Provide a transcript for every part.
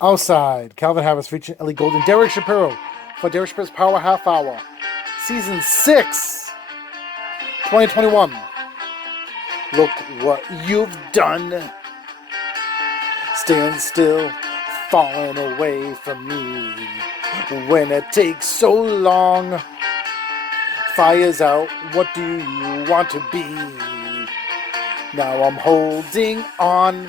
Outside, Calvin Harris featuring Ellie Goulding, Derek Shapiro for Derek Shapiro's Power Half Hour, Season 6, 2021. Look what you've done. Stand still, falling away from me. When it takes so long, fire's out, what do you want to be? Now I'm holding on.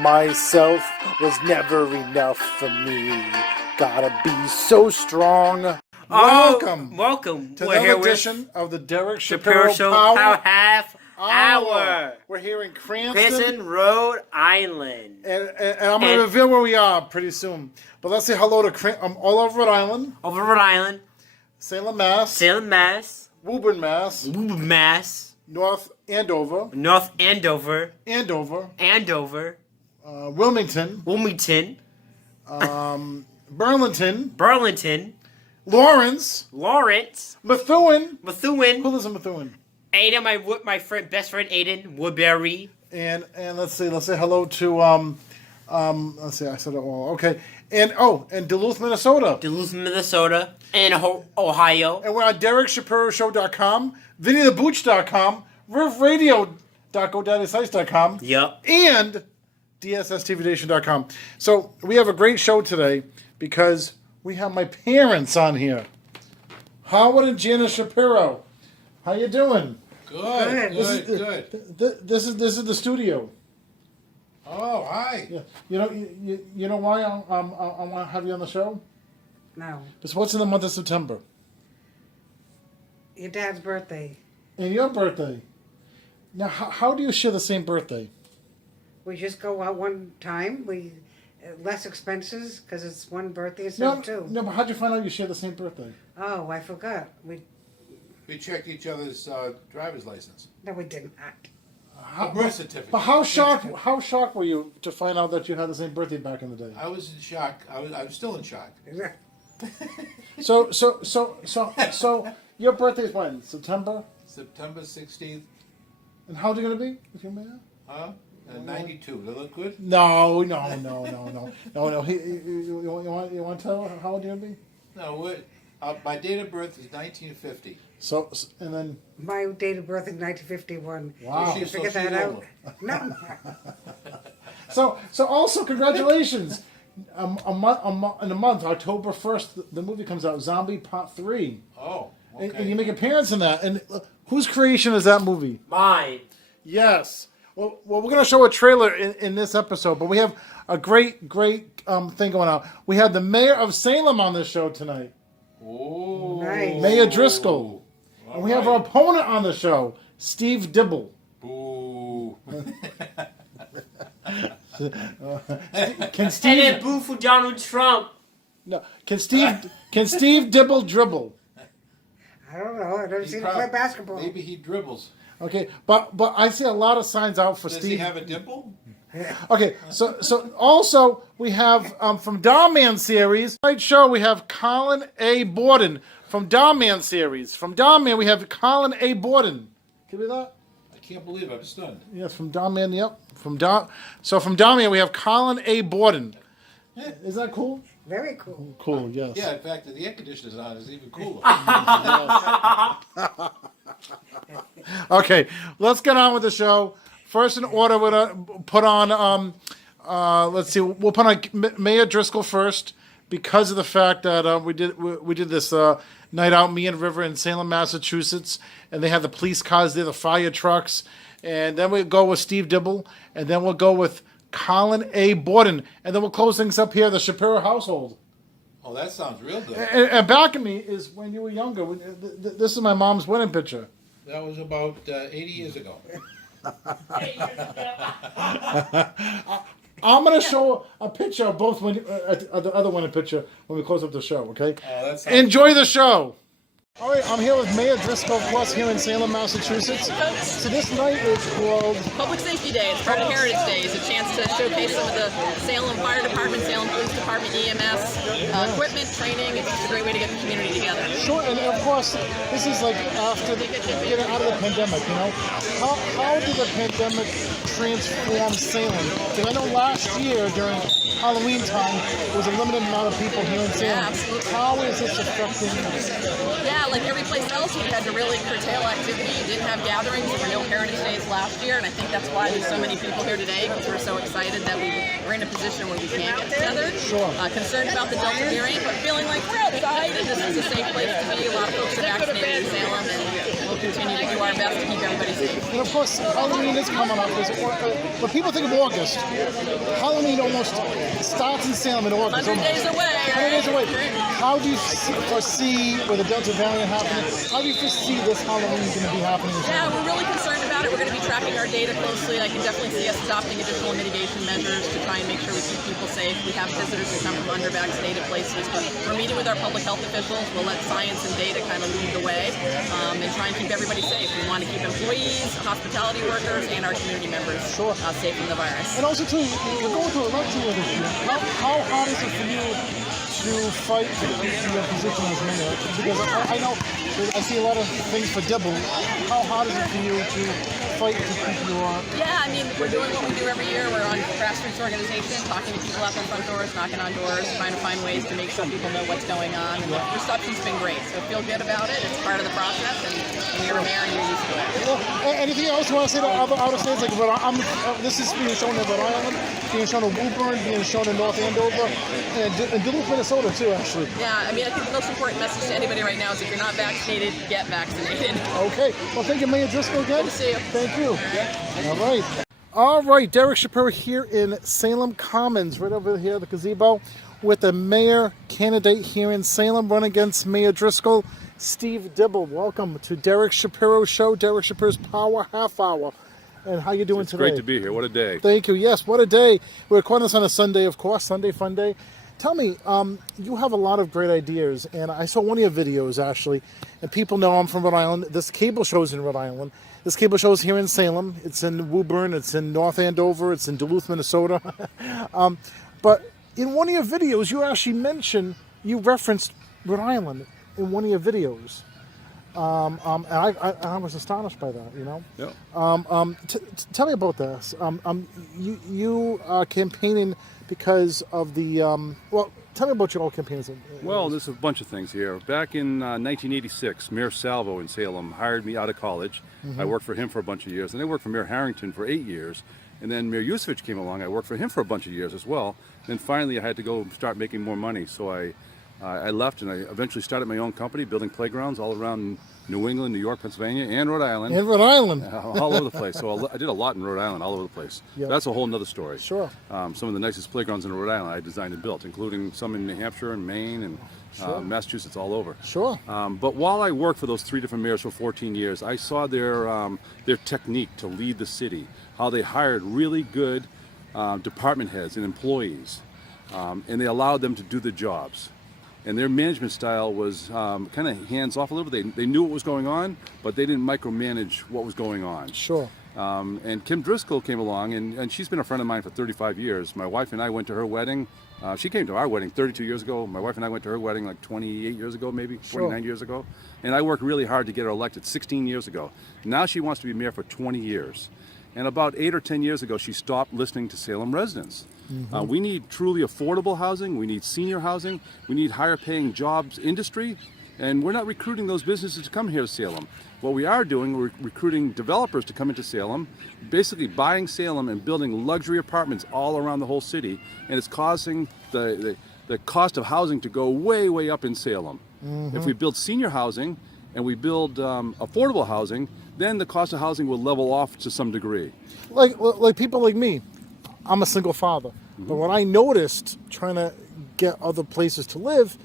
Myself was never enough for me. Gotta be so strong. Welcome to We're another here edition of the Derek Shapiro Shapiro Show Power Half Hour. We're here in Cranston, Rhode Island. and I'm going to reveal where we are pretty soon. But let's say hello to all over Rhode Island, Rhode Island, Salem, Mass, Woburn, Mass, North Andover, Wilmington, Burlington, Lawrence, Methuen. Who lives in Methuen? Aiden, my best friend Aiden Woodbury. And let's say hello to let's see, I said it all. Okay. And Duluth, Minnesota. And Ohio. And we're on DerekShapiroShow.com, VinnyTheBooch.com, RiffRadio.GoDaddySites.com. Yep. And DSSTVNation.com. So we have a great show today because we have my parents on here. Howard and Janice Shapiro. How you doing? Good. This is the studio. Oh, hi. Yeah. You know why I want to have you on the show? No. Because what's in the month of September? Your dad's birthday. And your birthday. Now, how do you share the same birthday? We just go out one time. We less expenses because it's one birthday instead of two. No, but how'd you find out you share the same birthday? Oh, I forgot. We checked each other's driver's license. No, we didn't. Birth certificate. But how shocked were you to find out that you had the same birthday back in the day? I was in shock. I was still in shock. So your birthday's when? September 16th. And how old are you gonna be, if you may ask? Huh? 92. Does that look good? No. You want to tell how old you're gonna be? No. My date of birth is 1950. So and then My date of birth is 1951. Wow. Did you figure that out? No. So also congratulations. In a month, October 1st, the movie comes out, Zombie Part 3. Oh, okay. And you make appearance in that. And whose creation is that movie? Mine. Yes. Well, we're going to show a trailer in this episode, but we have a great thing going on. We have the mayor of Salem on this show tonight. Oh. Nice. Mayor Driscoll. And we have our opponent on the show, Steve Dibble. Boo. Can And Steve? then boo for Donald Trump. No. Can Steve Dibble dribble? I don't know. I've never seen him play basketball. Maybe he dribbles. Okay, but I see a lot of signs out for Does Steve. he have a dimple? Okay, so also we have from Down Man series. Right show we have Colin A. Borden from Down Man series. From Down Man we have Colin A. Borden. Can you believe that? I can't believe it. I'm stunned. Yes, from Down Man. Yep, from Down Man we have Colin A. Borden. Is that cool? Very cool. Cool. Yes. Yeah, in fact, the air conditioner's on is even cooler. Okay, let's get on with the show. First in order, we're gonna put on. Let's see. We'll put on Mayor Driscoll first because of the fact that we did this night out, me and River in Salem, Massachusetts, and they had the police cars there, the fire trucks, and then we'll go with Steve Dibble, and then we'll go with Colin A. Borden, and then we'll close things up here, the Shapiro household. Oh, that sounds real good. And back of me is when you were younger. This is my mom's wedding picture. That was about 80 years ago. I'm going to show a picture of both the other one picture when we close up the show, okay? Oh, that sounds Enjoy the show. All right, I'm here with Mayor Driscoll Plus here in Salem, Massachusetts. So this night is called Public Safety Day. It's part of Heritage Day. It's a chance to showcase some of the Salem Fire Department, Salem Police Department, EMS, equipment, training. It's just a great way to get the community together. Sure, and of course, this is like after getting out of the pandemic, you know? How did the pandemic transform Salem? Because I know last year during Halloween time, there was a limited amount of people here in Salem. Yeah, absolutely. How is this affecting? Yeah, like every place else, we had to really curtail activity. Didn't have gatherings. There were no Heritage Days last year, and I think that's why there's so many people here today, because we're so excited that we're in a position where we can get together. Sure. Concerned about the Delta variant, but feeling like we're outside, and this is a safe place to be. A lot of folks are vaccinated in Salem, and we'll continue to do our best to keep everybody safe. And of course, Halloween is coming up. When people think of August, Halloween almost starts in Salem in August. 100 days away. 100 days away. How do you foresee with the Delta variant happening? How do you foresee this Halloween going to be happening? Yeah, we're really concerned about it. We're going to be tracking our data closely. I can definitely see us adopting additional mitigation measures to try and make sure we keep people safe. We have visitors who come from under-vaccinated places, but we're meeting with our public health officials. We'll let science and data kind of lead the way and try and keep everybody safe. We want to keep employees, hospitality workers, and our community members safe from the virus. And also, too, you're going through a election year this year. How hard is it for you to fight to keep your position as mayor? Because I know I see a lot of things for Dibble. How hard is it for you to fight to keep your... Yeah, I mean, we're doing what we do every year. We're on grassroots organization, talking to people out their front doors, knocking on doors, trying to find ways to make sure people know what's going on. And the reception's been great, so feel good about it. It's part of the process, and you're a mayor and you're used to it. Well, anything else you want to say to other states? Like, this is being shown in Rhode Island, being shown in Woburn, being shown in North Andover, and Duluth, Minnesota, too, actually. Yeah, I mean, I think the most important message to anybody right now is if you're not vaccinated, get vaccinated. Okay. Well, thank you, Mayor Driscoll, again. Good to see you. Thank you. All right. All right, Derek Shapiro here in Salem Commons, right over here at the gazebo, with the mayor candidate here in Salem, running against Mayor Driscoll, Steve Dibble. Welcome to Derek Shapiro's show, Derek Shapiro's Power Half Hour. And how you doing today? Great to be here. What a day. Thank you. Yes, what a day. We're recording this on a Sunday, of course. Sunday fun day. Tell me, you have a lot of great ideas, and I saw one of your videos, actually, and people know I'm from Rhode Island. This cable show's in Rhode Island. This cable show's here in Salem. It's in Woburn. It's in North Andover. It's in Duluth, Minnesota. But in one of your videos, you referenced Rhode Island in one of your videos. And I was astonished by that, you know. Yeah. Tell me about this. You are campaigning because of the well. Tell me about your old campaigns. Well, there's a bunch of things here. Back in 1986, Mayor Salvo in Salem hired me out of college. Mm-hmm. I worked for him for a bunch of years, and I worked for Mayor Harrington for 8 years. And then Mayor Yusevich came along. I worked for him for a bunch of years as well. Then finally, I had to go start making more money, so I left, and I eventually started my own company, building playgrounds all around New England, New York, Pennsylvania, and Rhode Island. In Rhode Island. All over the place. So I did a lot in Rhode Island, all over the place. Yep. That's a whole nother story. Sure. Some of the nicest playgrounds in Rhode Island I designed and built, including some in New Hampshire and Maine and Massachusetts, all over. Sure. But while I worked for those 3 different mayors for 14 years, I saw their technique to lead the city, how they hired really good department heads and employees, and they allowed them to do the jobs. And their management style was kind of hands-off a little bit. They knew what was going on, but they didn't micromanage what was going on. Sure. And Kim Driscoll came along, and she's been a friend of mine for 35 years. My wife and I went to her wedding. She came to our wedding 32 years ago. My wife and I went to her wedding like 28 years ago, maybe 29 years ago. And I worked really hard to get her elected 16 years ago. Now she wants to be mayor for 20 years. And about 8 or 10 years ago, she stopped listening to Salem residents. Mm-hmm. We need truly affordable housing. We need senior housing. We need higher paying jobs industry. And we're not recruiting those businesses to come here to Salem. What we are doing, we're recruiting developers to come into Salem, basically buying Salem and building luxury apartments all around the whole city. And it's causing the cost of housing to go way, way up in Salem. Mm-hmm. If we build senior housing and we build affordable housing, then the cost of housing will level off to some degree. Like people like me, I'm a single father. Mm-hmm. But when I noticed trying to get other places to live,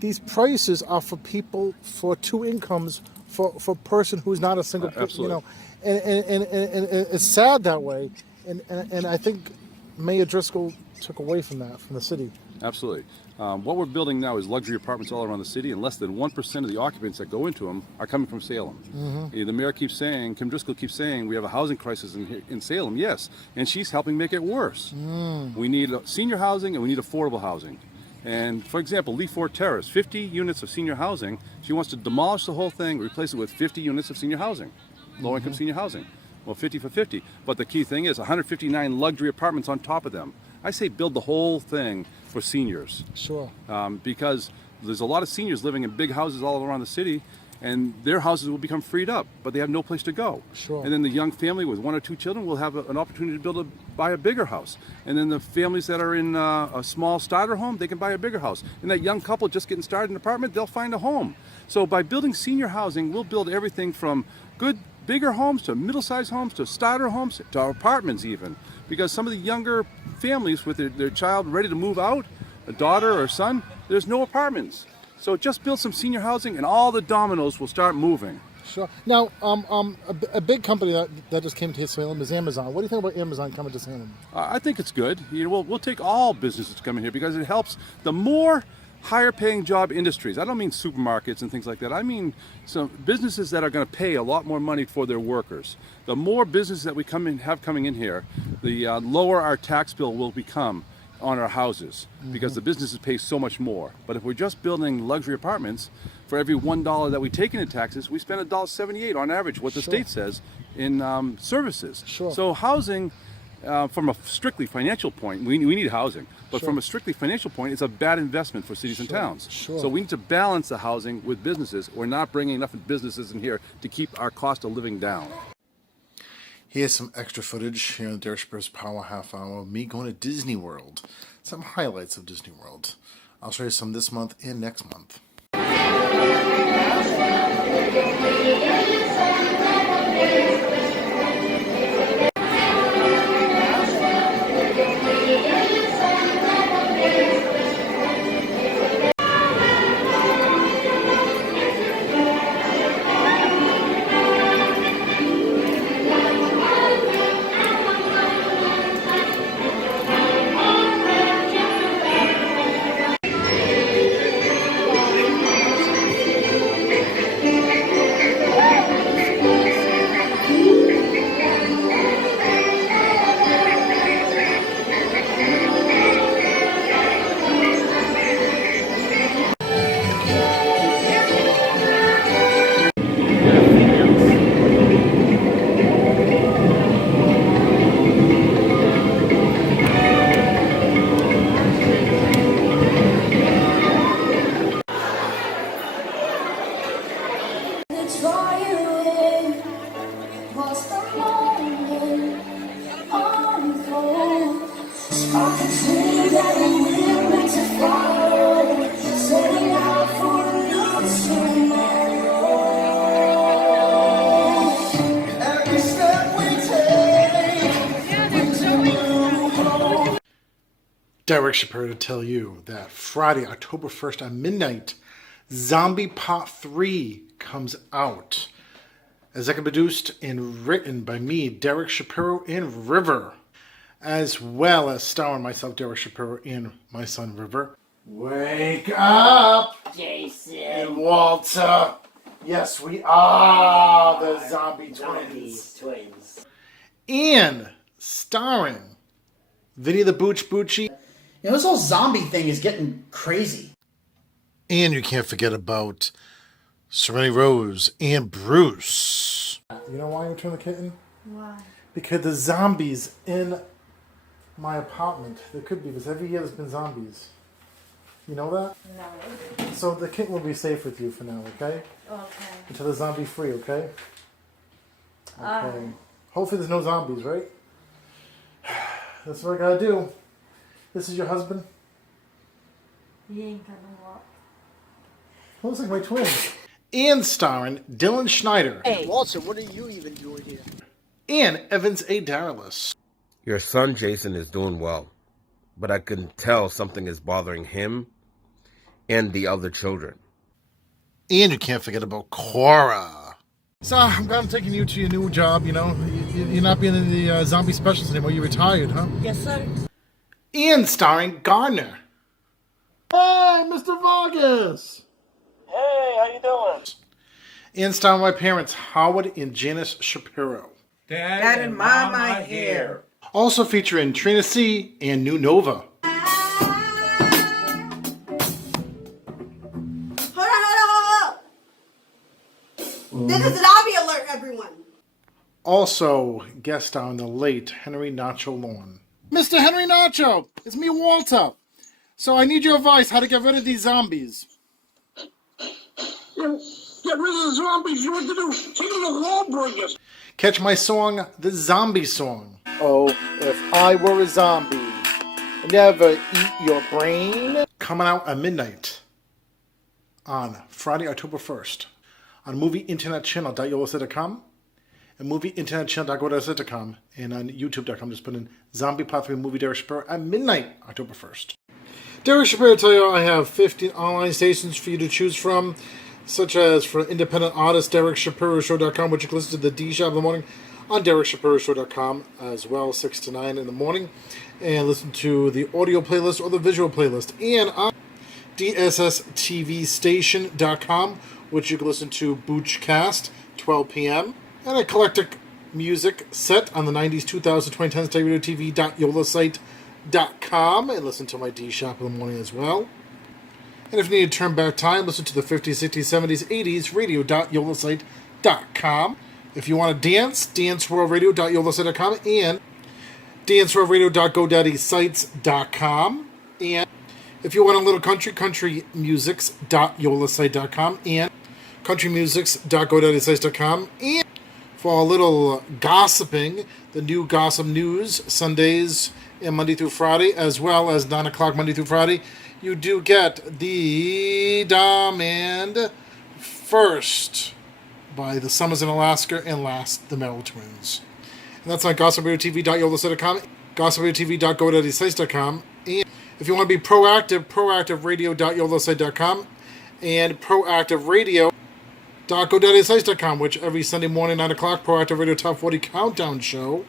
these prices are for people for 2 incomes for a person who's not a single person, you know. And it's sad that way. And I think Mayor Driscoll took away from that, from the city. Absolutely. What we're building now is luxury apartments all around the city, and less than 1% of the occupants that go into them are coming from Salem. The mayor keeps saying, Kim Driscoll keeps saying, we have a housing crisis in Salem. Yes, and she's helping make it worse. We need senior housing and we need affordable housing. And for example, Lee Ford Terrace, 50 units of senior housing. She wants to demolish the whole thing, replace it with 50 units of senior housing, low-income senior housing. Well, 50 for 50. But the key thing is 159 luxury apartments on top of them. I say build the whole thing for seniors. Sure. Because there's a lot of seniors living in big houses all around the city, and their houses will become freed up, but they have no place to go. Sure. And then the young family with 1 or 2 children will have an opportunity to buy a bigger house. And then the families that are in a small starter home, they can buy a bigger house. And that young couple just getting started in an apartment, they'll find a home. So by building senior housing, we'll build everything from good, bigger homes to middle-sized homes to starter homes to apartments even. Because some of the younger families with their child ready to move out, a daughter or a son, there's no apartments. So just build some senior housing and all the dominoes will start moving. Sure. Now, a big company that just came to Salem is Amazon. What do you think about Amazon coming to Salem? I think it's good. You know, we'll take all businesses to come in here because it helps the more higher paying job industries. I don't mean supermarkets and things like that. I mean some businesses that are going to pay a lot more money for their workers. The more businesses that we have coming in here, the lower our tax bill will become on our houses because the businesses pay so much more. But if we're just building luxury apartments, for every $1 that we take into taxes, we spend $1.78 on average, what the state says, in services. Sure. So housing, from a strictly financial point, we need housing. But from a strictly financial point, it's a bad investment for cities and towns. Sure. So we need to balance the housing with businesses. We're not bringing enough businesses in here to keep our cost of living down. Here's some extra footage here on Derek Shapiro's Power Half Hour of me going to Disney World. Some highlights of Disney World. I'll show you some this month and next month. Derek Shapiro to tell you that Friday, October 1st at midnight, Zombie Part 3 comes out. Executive produced and written by me, Derek Shapiro, and River, as well as starring myself, Derek Shapiro, and my son, River. Wake up, Jason. and Walter. Yes, we are the Zombie Twins. And starring Vinny the Booch Bucci. You know, this whole zombie thing is getting crazy. And you can't forget about Serenity Rose and Bruce. You know why you turned the kitten? Why? Because the zombies in my apartment. There could be, because every year there's been zombies. You know that? No. So the kitten will be safe with you for now, okay? Okay. Until they're zombie free, okay? Okay. Hopefully there's no zombies, right? That's what I gotta do. This is your husband? He ain't gonna walk. Looks like my twin. And starring Dylan Schneider. Hey, Walter, what are you even doing here? And Evans A. Daralis. Your son Jason is doing well, but I can tell something is bothering him and the other children. And you can't forget about Cora. So I'm glad I'm taking you to your new job, you know. You're not being in the zombie specials anymore. You retired, huh? Yes, sir. and starring Garner. Hey, Mr. Vargas. Hey, how you doing? And starring my parents, Howard and Janice Shapiro. Dad and Mama here. Also featuring Trina C. and New Nova. Hold on. This is lobby alert, everyone. Also guest starring the late Henry Nacho Lawn. Mr. Henry Nacho, it's me, Walter. So I need your advice how to get rid of these zombies. Get rid of the zombies. You know what to do? Take them to Wahlburgers. Catch my song, The Zombie Song. Oh, if I were a zombie, never eat your brain. Coming out at midnight on Friday, October 1st on movieinternetchannel.yolosite.com and movieinternetchannel.go.com and on youtube.com. Just put in Zombie Part 3 Movie Derek Shapiro at midnight, October 1st. Derek Shapiro tell you I have 15 online stations for you to choose from, such as for independent artist, DerekShapiroShow.com, which you can listen to the D Shop in the morning on DerekShapiroShow.com as well, 6 to 9 in the morning, and listen to the audio playlist or the visual playlist, and on DSSTVStation.com, which you can listen to Boochcast, 12 p.m., and eclectic music set on the 90s, 2000s, 2010s, TV.yolasite.com, and listen to my D Shop in the morning as well. And if you need to turn back time, listen to the 50s, 60s, 70s, 80s, radio.yolasite.com. If you want to dance, danceworldradio.yolasite.com and danceworldradio.godaddysites.com. And if you want a little country, countrymusics.yolasite.com and countrymusics.godaddysites.com. And for a little gossiping, the new Gossip News, Sundays and Monday through Friday, as well as 9 o'clock Monday through Friday, you do get the Demand First by the Summers in Alaska and Last, the Merrill Twins. And that's on gossipradiotv.yolasite.com, gossipradiotv.godaddysites.com. And if you want to be proactive, proactiveradio.yolasite.com and proactiveradio.godaddysites.com, which every Sunday morning, 9 o'clock, Proactive Radio Top 40 Countdown Show.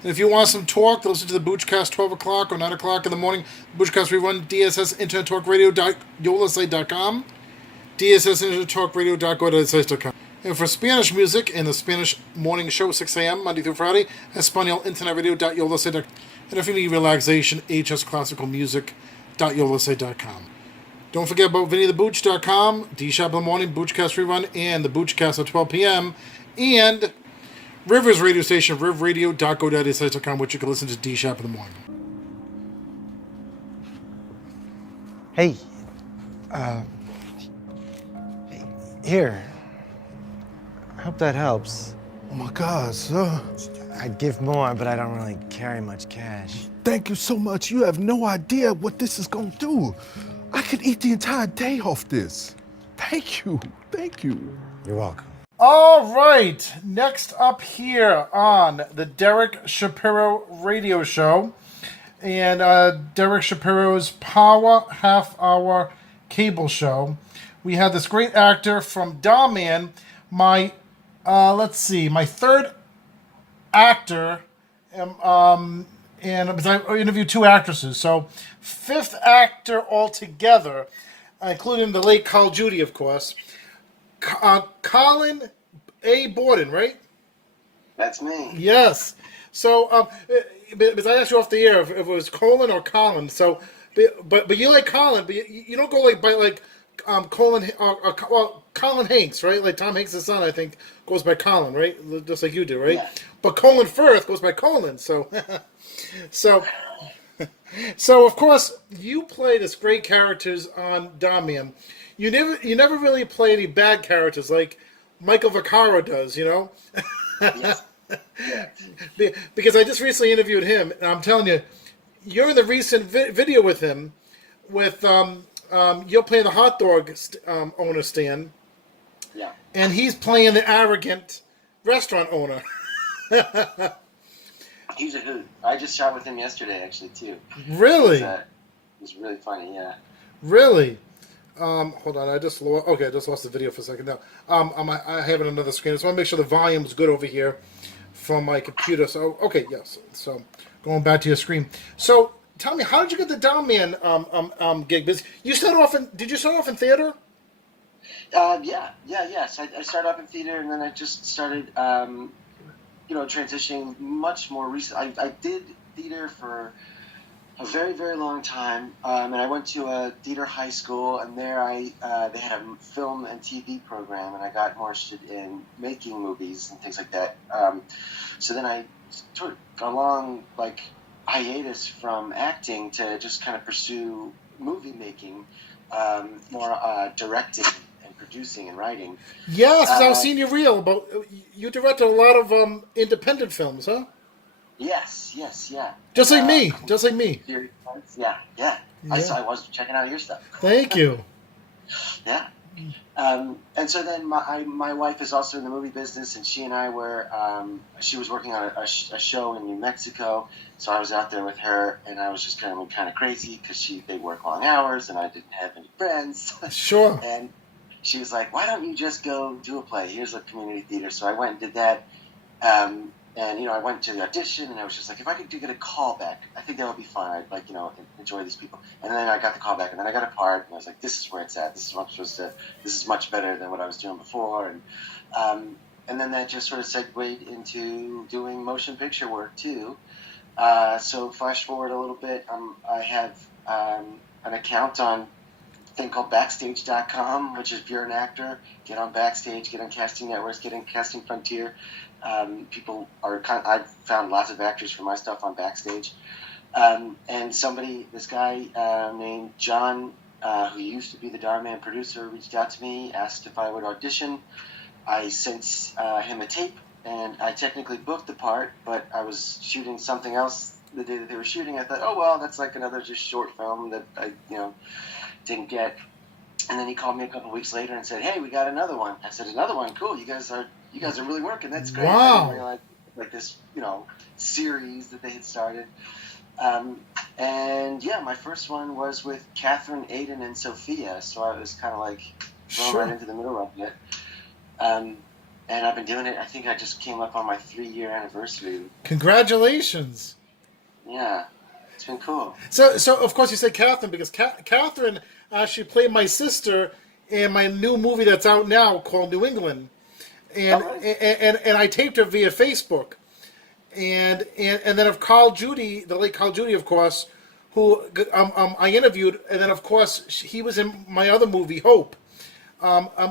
And if you want some talk, listen to the Boochcast 12 o'clock or 9 o'clock in the morning. Boochcast rerun, DSS Internet Talk Radio.yolasite.com, DSS Internet Talk Radio.godaddysites.com. And for Spanish music and the Spanish morning show, 6 a.m., Monday through Friday, Espanol Internet Radio.yolasite.com. And if you need relaxation, hsclassicalmusic.yolasite.com. Don't forget about VinnyTheBooch.com, D-Shop in the morning, Boochcast rerun, and the Boochcast at 12 p.m. And Rivers radio station, rivradio.godaddysites.com, which you can listen to D-Shop in the morning. Hey, here. I hope that helps. Oh my God, sir. I'd give more, but I don't really carry much cash. Thank you so much. You have no idea what this is gonna do. I could eat the entire day off this. Thank you. Thank you. You're welcome. All right, next up here on the Derek Shapiro Radio Show and Derek Shapiro's Power Half Hour Cable Show, we had this great actor from Dawman, my third actor, and because I interviewed two actresses, so fifth actor altogether, including the late Carl Judy, of course. Colin A. Borden, right? That's me. Yes. So, because I asked you off the air if it was Colin or Colin. So, but you like Colin, but you don't go like by like Colin well, Colin Hanks, right? Like Tom Hanks' son, I think, goes by Colin, right? Just like you do, right? Yeah. But Colin Firth goes by Colin. So, so of course you play this great characters on Damian. You never really play any bad characters like Michael Vaccaro does, you know? Yes. Because I just recently interviewed him, and I'm telling you, you're in the recent video with him, with you're playing the hot dog owner, Stan. Yeah. And he's playing the arrogant restaurant owner. He's a hoot. I just shot with him yesterday, actually, too. Really? It was really funny, yeah. Really? Hold on, I just lost the video for a second now. I have it on another screen. I just want to make sure the volume's good over here from my computer. So, okay, yes. So, going back to your screen. So, tell me, how did you get the Down Man gig? Because did you start off in theater? Yes. I started off in theater, and then I just started, transitioning much more recent. I did theater for a very, very long time, and I went to a theater high school, and there they had a film and TV program, and I got more interested in making movies and things like that. So then I took a long hiatus from acting to just kind of pursue movie making, more directing and producing and writing. Yes, I was seeing your reel about you directed a lot of independent films, huh? Yes, yeah. Just like me. Yeah. I was checking out your stuff. Thank you. Yeah. And so then my wife is also in the movie business, and she and I were, she was working on a show in New Mexico, so I was out there with her, and I was just kind of crazy because they work long hours, and I didn't have any friends. Sure. And she was like, why don't you just go do a play? Here's a community theater. So I went and did that. And, I went to the audition, and I was just like, if I could get a call back, I think that would be fun. I'd enjoy these people. And then I got the call back, and then I got a part, and I was like, this is where it's at. This is what I'm supposed to, this is much better than what I was doing before. And then that just sort of segued into doing motion picture work too. So flash forward a little bit, I have an account on a thing called Backstage.com, which is if you're an actor, get on Backstage, get on Casting Networks, get on Casting Frontier. I've found lots of actors for my stuff on Backstage. And this guy named John, who used to be the Dhar Mann producer, reached out to me, asked if I would audition. I sent him a tape, and I technically booked the part, but I was shooting something else the day that they were shooting. I thought, oh, well, that's like another just short film that I, didn't get. And then he called me a couple weeks later and said, hey, we got another one. I said, another one? Cool. You guys are really working. That's great. Wow. I didn't realize, this, series that they had started. And yeah, my first one was with Catherine, Aiden, and Sophia. So I was kind of thrown right into the middle of it. And I've been doing it. I think I just came up on my 3-year anniversary. Congratulations. Yeah. It's been cool. So of course you said Catherine because Catherine actually played my sister in my new movie that's out now called New England, and I taped her via Facebook, and then of Carl Judy, the late Carl Judy, of course, who I interviewed, and then of course he was in my other movie Hope.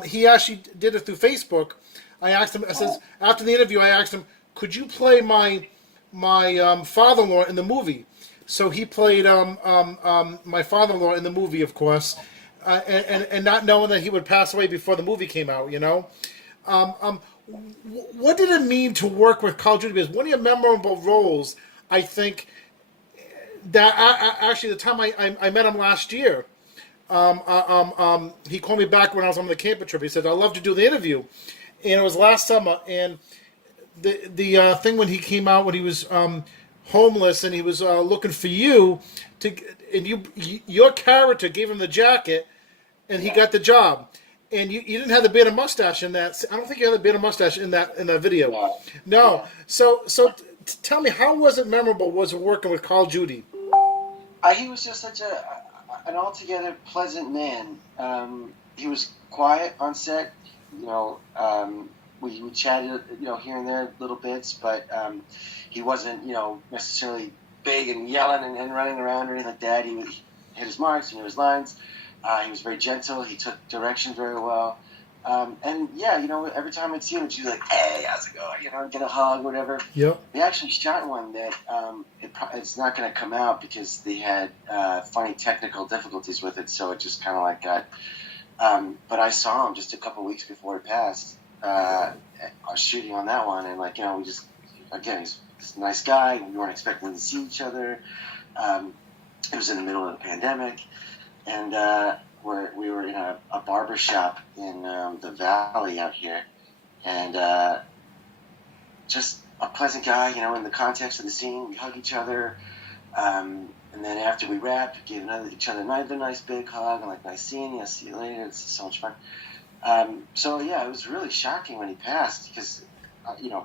He actually did it through Facebook. I asked him. I says after the interview, I asked him, could you play my father-in-law in the movie? So he played my father-in-law in the movie, of course, and not knowing that he would pass away before the movie came out, What did it mean to work with Carl Judy? Because one of your memorable roles, I think, that actually the time I met him last year, he called me back when I was on the camping trip. He said, I'd love to do the interview. And it was last summer, and the thing when he came out, when he was homeless and he was looking for you and your character gave him the jacket and he got the job, and you didn't have the beard and mustache in that. I don't think you had the beard and mustache in that video. No. So tell me, how was it memorable? Was it working with Carl Judy? He was just such an altogether pleasant man. He was quiet on set. We chatted, here and there little bits, but he wasn't, necessarily big and yelling and running around or anything like that. He hit his marks, he knew his lines. He was very gentle. He took direction very well. And yeah, every time I'd see him, she'd be like, hey, how's it going? Get a hug, whatever. Yep. We actually shot one that it's not going to come out because they had funny technical difficulties with it, so it just kind of got... but I saw him just a couple weeks before it passed. I was shooting on that one, and we just, again, he's a nice guy. We weren't expecting to see each other. It was in the middle of the pandemic, and we were in a barber shop in the valley out here, and just a pleasant guy. In the context of the scene, we hug each other, and then after we wrapped, we gave each other another nice big hug, and nice seeing you. I'll see you later. It's so much fun. So yeah, it was really shocking when he passed because,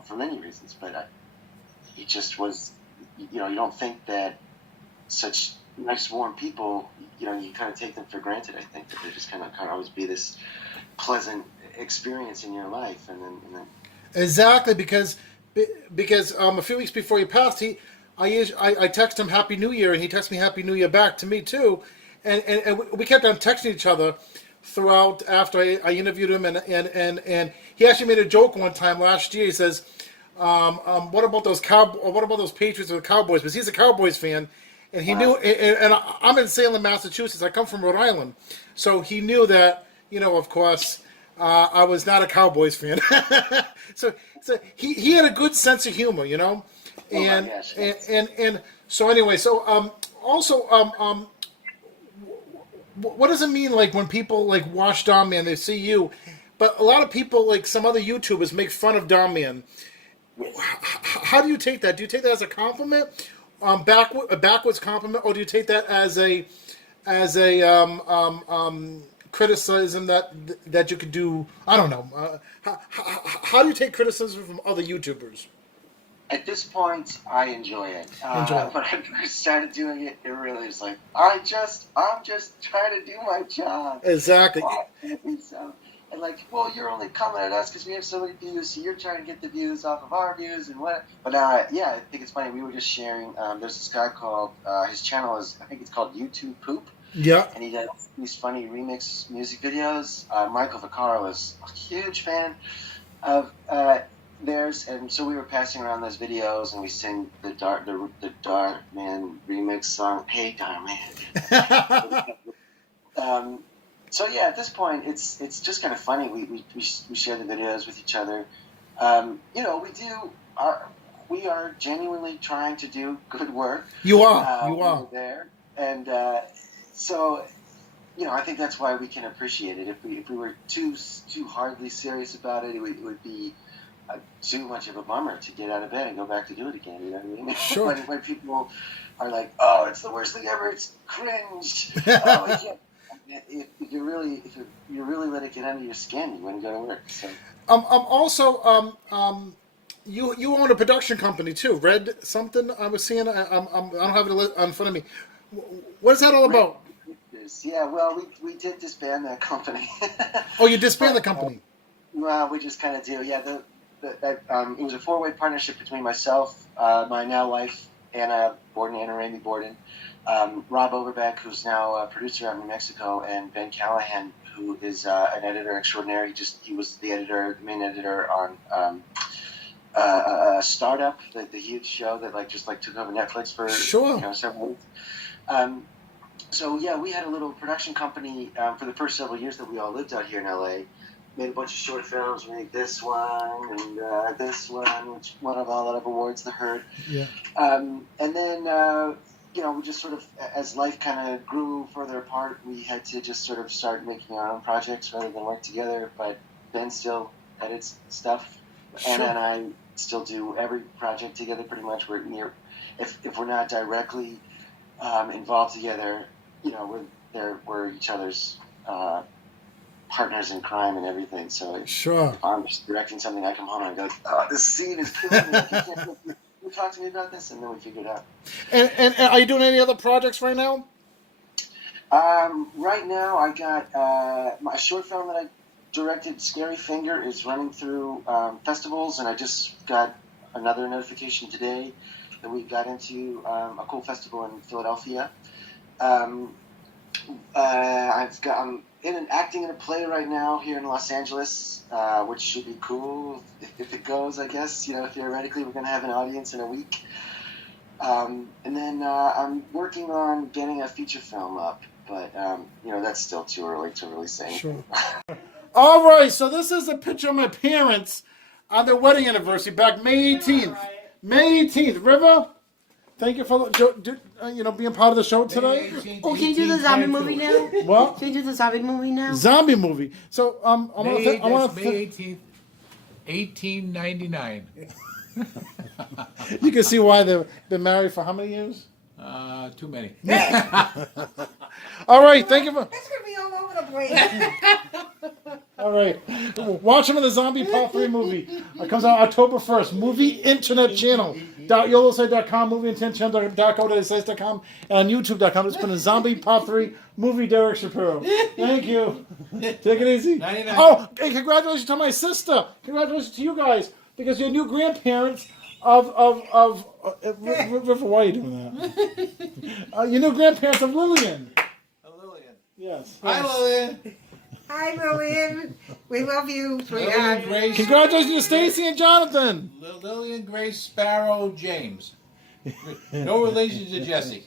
for many reasons, but he just was, you don't think that such nice, warm people, you know, you kind of take them for granted. I think that they just kind of always be this pleasant experience in your life, and then Exactly, because a few weeks before he passed, I text him Happy New Year, and he texted me Happy New Year back to me too, and we kept on texting each other throughout after I interviewed him, and he actually made a joke one time last year. He says, "What about those What about those Patriots or the Cowboys?" Because he's a Cowboys fan, and he knew. And I'm in Salem, Massachusetts. I come from Rhode Island, so he knew that, you know, of course. I was not a Cowboys fan, so he had a good sense of humor, you know, and and so anyway, so also what does it mean, like, when people like watch Don Man, they see you, but a lot of people, like some other YouTubers, make fun of Don Man. How do you take that? Do you take that as a compliment, a backwards compliment, or do you take that as a criticism that you could do? I don't know. How do you take criticism from other YouTubers? At this point, I enjoy it. Enjoy it. When I first started doing it, it really was like, I'm just trying to do my job. Exactly. So, and like, well, you're only coming at us because we have so many views, so you're trying to get the views off of our views and what. But yeah, I think it's funny. We were just sharing. There's this guy called, his channel is, I think it's called YouTube Poop. Yeah. And he does these funny remix music videos. Michael Vaccaro is a huge fan of theirs, and so we were passing around those videos, and we sing the Dark Man remix song, "Hey Dark Man." So yeah, at this point, it's just kind of funny. We share the videos with each other. You know, we are genuinely trying to do good work. You are there, and so, you know, I think that's why we can appreciate it. If we were too hardly serious about it, it would be too much of a bummer to get out of bed and go back to do it again. You know what I mean? Sure. when people are like, "Oh, it's the worst thing ever. It's cringe." Oh, if you really let it get under your skin, you wouldn't go to work. So. Also, you own a production company too. Red something I was seeing. I don't have it in front of me. What is that all about? Yeah, well, we did disband that company. Oh, you disbanded the company? Well, we just kind of do. Yeah, it was a 4-way partnership between myself, my now wife, Anna Ramey Borden, Rob Overbeck, who's now a producer out in New Mexico, and Ben Callahan, who is an editor extraordinaire. He was the main editor on Startup, the huge show that just took over Netflix for several weeks. So yeah, we had a little production company for the first several years that we all lived out here in LA. Made a bunch of short films. We made this one and this one, which won a lot of awards. The Herd. Yeah. And then we just sort of, as life kind of grew further apart, we had to just sort of start making our own projects rather than work together. But Ben still edits stuff, Sure. Anna and I still do every project together pretty much. If we're not directly involved together, we're each other's partners in crime and everything. So sure. If I'm just directing something, I come home and I go, "Oh, this scene is killing me. Can you talk to me about this?" And then we figure it out. And are you doing any other projects right now? Right now, I got my short film that I directed, Scary Finger, is running through festivals, and I just got another notification today that we got into a cool festival in Philadelphia. I'm acting in a play right now here in Los Angeles, which should be cool if it goes, I guess. Theoretically, we're going to have an audience in a week. And then I'm working on getting a feature film up, but that's still too early to really say. Sure. All right, so this is a picture of my parents on their wedding anniversary back May 18th. May 18th. River, thank you for being part of the show today. Oh, can you do the zombie movie now? What? Can you do the zombie movie now? Zombie movie. So May 18th, 1899. You can see why they've been married for how many years? Too many. All right, thank you for. That's gonna be all over the place. All right. Watch him in the Zombie Part 3 movie. It comes out October 1st. Movie Internet Channel. .yolosite.com, movieinternet.com, and on YouTube.com. It's been a Zombie Part 3 movie, Derek Shapiro. Thank you. Take it easy. 99. Oh, and congratulations to my sister. Congratulations to you guys, because you're new grandparents of River, why are you doing that? Your new grandparents of Lillian. Lillian. Yes. Hi, Lillian. Hi, Lillian. We love you, sweetheart. Lillian Grace. Congratulations to Stacy and Jonathan. Lillian Grace Sparrow James. No relation to Jesse.